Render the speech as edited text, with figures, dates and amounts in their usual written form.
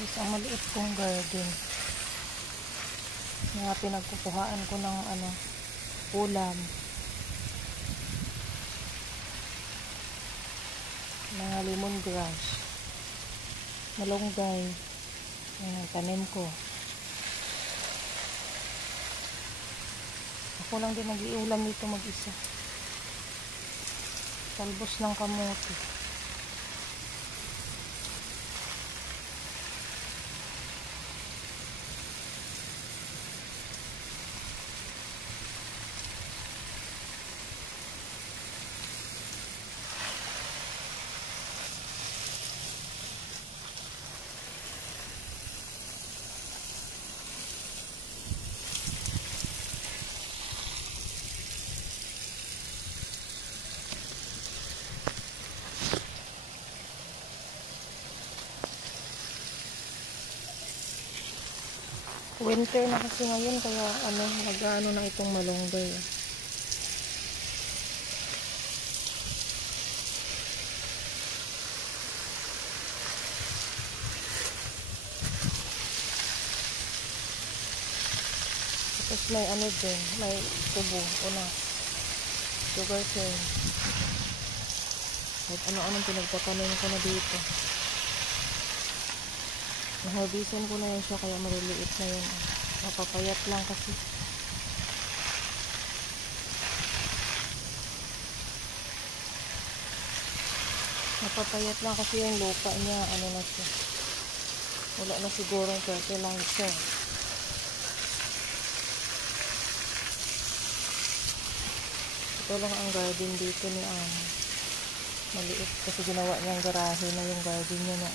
Isang maliit kong garden na pinagkukuhaan ko ng ulam, mga lemongrass, malunggay. Ayan, tanim ko. Ako lang din nag-iulam nito mag-isa. Talbos ng kamote. Winter na kasi ngayon, kaya nag-ano na itong malunggay. Tapos may din, may tubo sugar cane. At ano-anong pinagtatanim ko na dito. Naharbisan ko na yan siya, kaya maliliit na yun. Mapapayat lang kasi. Mapapayat lang kasi yung lupa niya. Na siya. Wala na sigurong fertilizer. Ito lang ang garden dito ni Maliit kasi ginawa niyang garahe na yung garden niya na